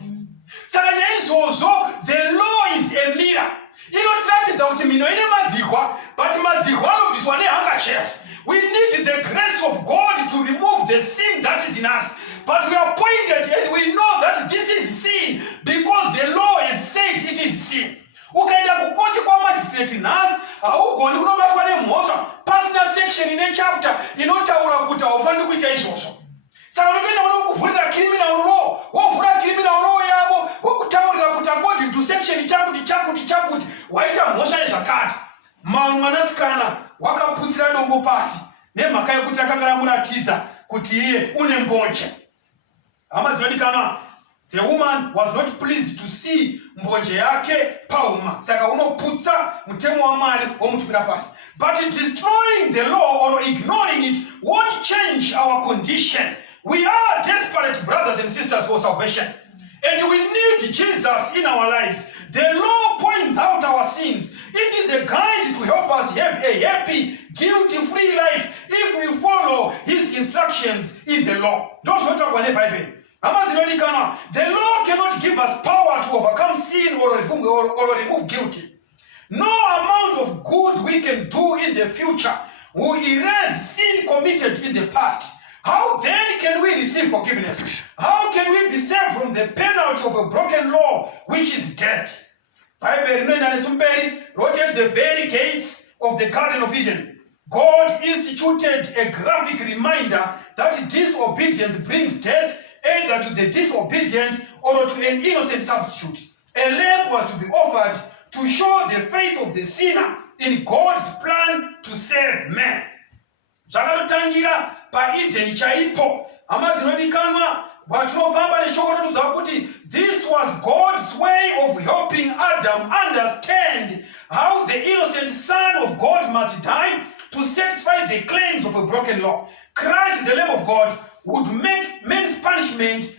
Saka naizvozvo the law is a mirror. Inotiratidza kuti mino ine madzihwa, but madzihwa anobviswa nehankachefu. We need the grace of God to remove the sin that is in us. But we are pointed and we know that this is sin because the law has said it is sin. Ukaenda kukoti kwa magistrate nhasi haugoni kunobatwa nemhosva pasina section ine chapter inotaura kuti haufaniri kuita izvozvo. Saka unotoenda unokuvhurira criminal law, wovhura criminal law yavo wokutaurira kuti according to section chakuti waita mhosva yezvakati. Mwanasikana wakaputsira dombo pasi nemhaka yekuti rakanga ramuratidza kuti iye une mbonje. Hama dzinodikanwa, the woman was not pleased to see mbonje yake pauma. Saka unoputsa mutemo waMwari womutumira pasi. But destroying the law or ignoring it won't change our condition. We are desperate brothers and sisters for salvation. And we need Jesus in our lives. The law points out our sins. It is a guide to help us have a happy, guilt-free life if we follow his instructions in the law. Don't you talk about the Bible? The law cannot give us power to overcome sin or remove guilt. No amount of good we can do in the future will erase sin committed in the past. How then can we receive forgiveness? How can we be saved from the penalty of a broken law, which is death? Bible wrote at the very gates of the Garden of Eden. God instituted a graphic reminder that disobedience brings death, either to the disobedient or to an innocent substitute. A lamb was to be offered to show the faith of the sinner in God's plan to save man. Zvakatotangira paEden chaipo. Hama dzinodikanwa, vatinofamba neshoko rotudza kuti this was God's way of helping Adam understand how the innocent son of God must die to satisfy the claims of a broken law. Christ, the Lamb of God, would make men's punishment,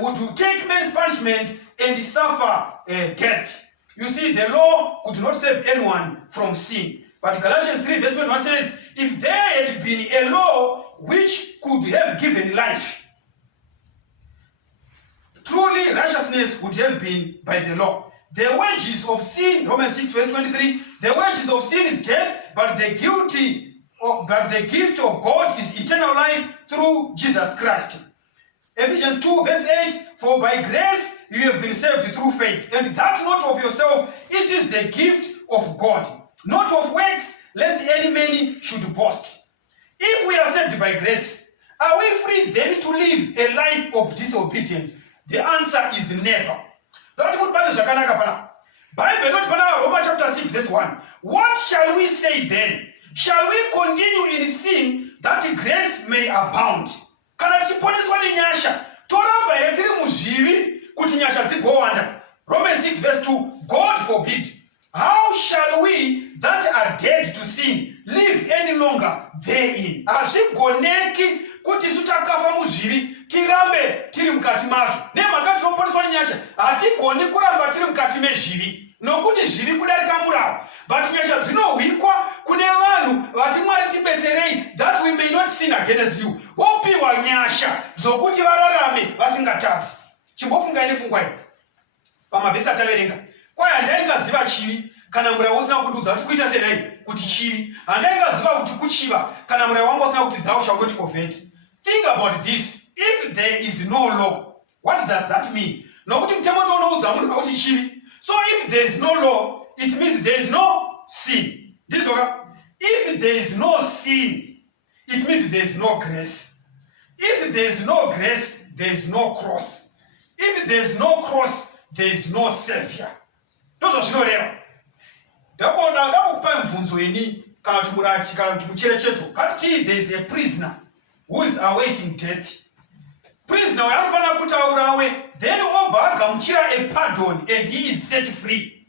would take men's punishment and suffer death. You see, the law could not save anyone from sin. But Galatians 3 verse 21 says, if there had been a law which could have given life, truly righteousness would have been by the law. The wages of sin, Romans 6 verse 23, the wages of sin is death, but the gift of God is eternal life through Jesus Christ. Ephesians 2 verse 8, for by grace you have been saved through faith, and that not of yourself, it is the gift of God, not of works, lest any man should boast. If we are saved by grace, are we free then to live a life of disobedience? The answer is never. Don't put bad zvakanaka pana. Bible not pana, Romans chapter 6 verse 1. What shall we say then? Shall we continue in sin that grace may abound? Kana tichiponeswa nenyasha, toramba here tiri muzvivi kuti nyasha dzigowanda. Romans 6 verse 2, God forbid. How shall we that are dead to sin live any longer therein? Hazvigoneki kuti isu takafa muzvivi tirambe tiri mukati macho. Nemhaka tinoponeswa nenyasha, hatigoni kuramba tiri mukati mezvivi. Nokuti zvivi kudarika murava. But nyasha dzinohwikwa kune vanhu vati Mwari tibetserei that we may not sin against you. Vopiwa nyasha dzokuti vararame vasingatadzi. Chimbofungai nepfungwa iyi. Pamavhesi ataverenga. Kwai handaingaziva chivi kana murayiro usina kundudza kuti kuita sei kuti chivi. Handaingaziva kuti kuchiva kana murayiro wangu usina kuti thou shalt not covet. Think about this. If there is no law, what does that mean? Nokuti mutemo ndonoudza munhu kuti chivi. So if there is no law, it means there is no sin. This is what? If there is no sin, it means there is no grace. If there is no grace, there is no cross. If there is no cross, there is no savior. Ndozvo zvinoreva. Ndakupa mvunzo ini there is a prisoner who is awaiting death. Prisoner anofana kutaurawe, then over gamuchira a pardon and he is set free.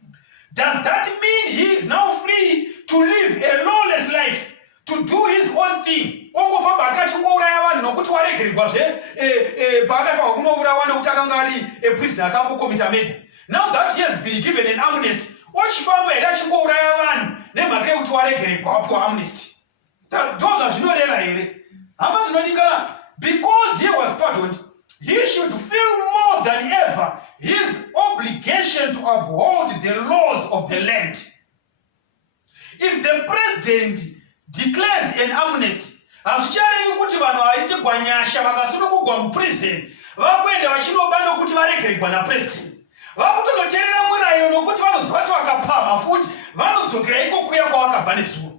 Does that mean he is now free to live a lawless life, to do his own thing? Now that he has been given an amnesty, those are because he was pardoned, he should feel more than ever his obligation to uphold the laws of the land. If the president declares an amnesty, azvicharevi kuti vanhu vaite gwanyasha vakasunungurwa muprison vakuenda vachinobanda kuti varegererwa napresident, vakutonoteerera murayiro nokuti vanoziva kuti vakapamha futi vanodzokera ikokuya kwavakabva nezuva.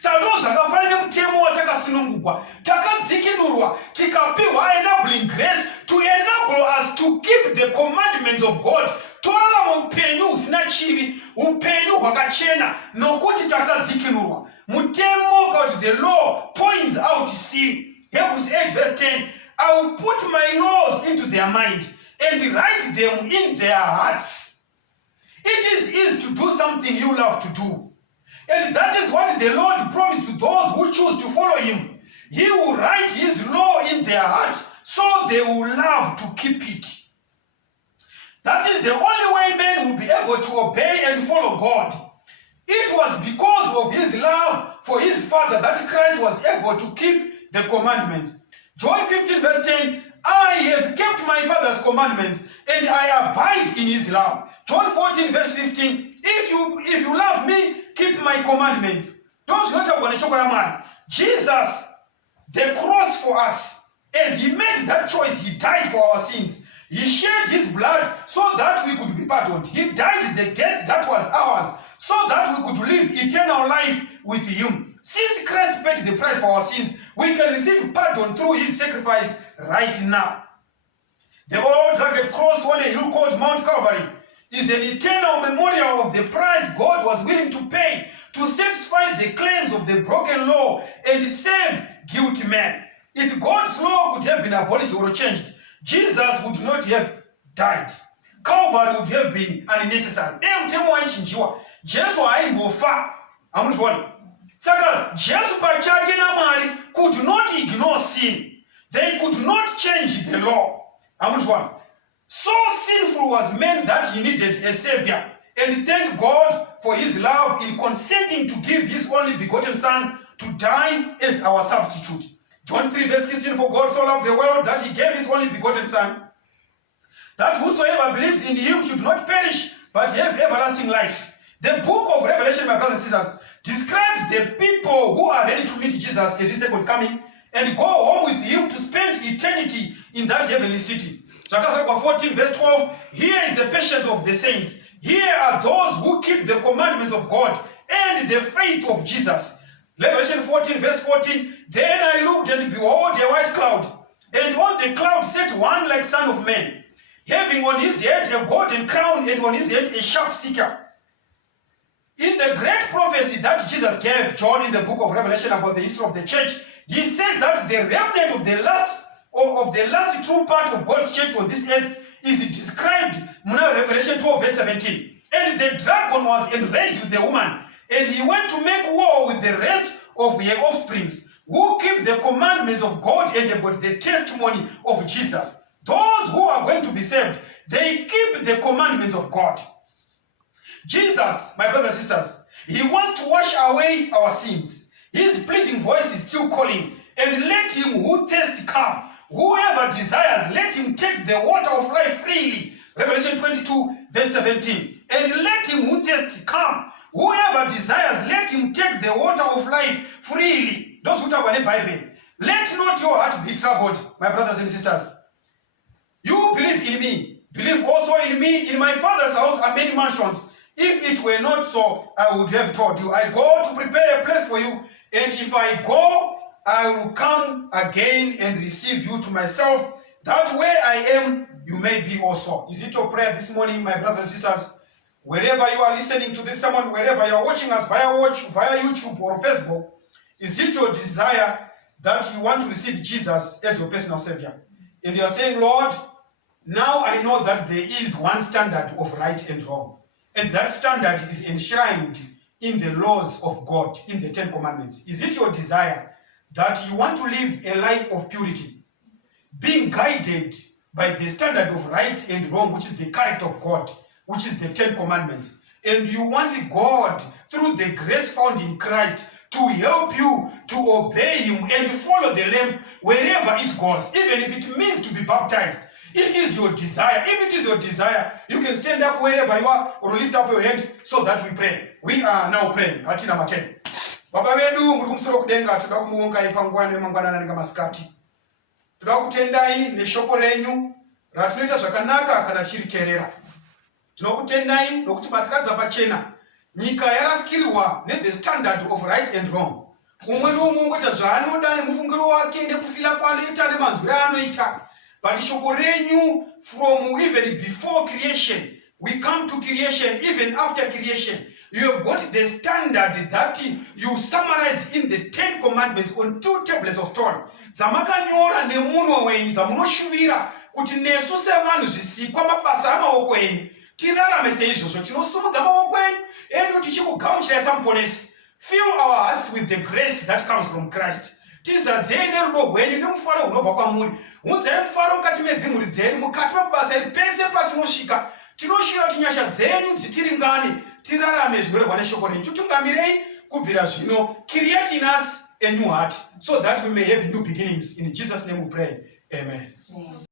Saka ndo zvakafanana nemutemo watakasunungurwa, takadzikinurwa, tikapiwa enabling grace to enable us to keep the commandments of God, torarama upenyu husina chivi, upenyu hwakachena, nokuti takadzikinurwa. Mutemo called the law points out sin. Hebrews 8 verse 10, I will put my laws into their mind and write them in their hearts. It is easy to do something you love to do. And that is what the Lord promised to those who choose to follow him. He will write his law in their heart, so they will love to keep it. That is the only way men will be able to obey and follow God. It was because of his love for his Father that Christ was able to keep the commandments. John 15 verse 10, I have kept my Father's commandments and I abide in his love. John 14 verse 15, if you love me, keep my commandments. Jesus, the cross for us, as he made that choice, he died for our sins. He shed his blood so that we could be pardoned. He died the death that was ours so that we could live eternal life with him. Since Christ paid the price for our sins, we can receive pardon through his sacrifice right now. The old rugged cross on a hill called Mount Calvary is an eternal memorial of the price God was willing to pay to satisfy the claims of the broken law and save guilty men. If God's law could have been abolished or changed, Jesus would not have died. Calvary would have been unnecessary. Jesus haimbofa. Saka Jesus pachake na Mary could not ignore sin. They could not change the law. So sinful was man that he needed a savior. And thank God for his love in consenting to give his only begotten Son to die as our substitute. John 3 verse 16, for God so loved the world that he gave his only begotten Son, that whosoever believes in him should not perish, but have everlasting life. The book of Revelation, my brothers and sisters, describes the people who are ready to meet Jesus at his second coming and go home with him to spend eternity in that heavenly city. Chapter 14 verse 12, here is the patience of the saints. Here are those who keep the commandments of God and the faith of Jesus. Revelation 14 verse 14, then I looked and behold a white cloud, and on the cloud sat one like Son of Man, having on his head a golden crown and on his head a sharp sickle. In the great prophecy that Jesus gave John in the book of Revelation about the history of the church, he says that the remnant of the last true part of God's church on this earth is described in Revelation 12 verse 17. And the dragon was enraged with the woman, and he went to make war with the rest of her offsprings, who keep the commandments of God and about the testimony of Jesus. Those who are going to be saved, they keep the commandments of God. Jesus, my brothers and sisters, he wants to wash away our sins. His pleading voice is still calling, and let him who thirsts come. Whoever desires, let him take the water of life freely. Revelation 22 verse 17. And let him who thirsts come. Whoever desires, let him take the water of life freely. Those who talk about the Bible. Let not your heart be troubled, my brothers and sisters. You believe in me. Believe also in me. In my Father's house are many mansions. If it were not so, I would have told you. I go to prepare a place for you. And if I go, I will come again and receive you to myself, that where I am, you may be also. Is it your prayer this morning, my brothers and sisters? wherever you are listening to this sermon, wherever you are watching us via YouTube or Facebook, is it your desire that you want to receive Jesus as your personal Savior? And you are saying, Lord, now I know that there is one standard of right and wrong. And that standard is enshrined in the laws of God, in the 10 Commandments. Is it your desire that you want to live a life of purity, being guided by the standard of right and wrong, which is the character of God, which is the 10 Commandments, and you want God, through the grace found in Christ, to help you to obey Him and follow the Lamb wherever it goes, even if it means to be baptized? It is your desire. If it is your desire, you can stand up wherever you are or lift up your hand so that we pray. We are now praying. Ati number 10. Baba wedu muri kumusoro kudenga, tuda kumuonga ipangwana nemangwana nanga maskati. Tuda kutendai neshoko renyu ratinoita zvakanaka kana tichiriterera. Tinokutendai nokuti matiradza pachena nyika yarasikirwa the standard of right and wrong. Umwe noumwe ungoita zvaanoda nemufungiro wake nekufila kwaanoita nemanzwiro aanoita. But shoko renyu, from even before creation, we come to creation, even after creation, you have got the standard that you summarize in the 10 Commandments on 2 tablets of stone. Zamakanyora nemuno wenyu zamunoshuvira kuti nesu sevanhu zvisikwa mabasa amaoko enyu tirarame seizvozvo tinosumudza maoko enyu edu tichikugamuchirai samuponesi. Fill our hearts with the grace that comes from Christ. Tizadzei nerudo rwenyu nemufaro unobva kwamuri. Unzai mufaro mukati medzimhuri dzedu, mukati mabasa edu, pese patinosvika tinoshira kuti nyasha dzenyu dzitiringane, tirarame zvinorehwa neshoko renyu. Titungamirei kubvira zvino. Create in us a new heart so that we may have new beginnings. In Jesus' name we pray. Amen.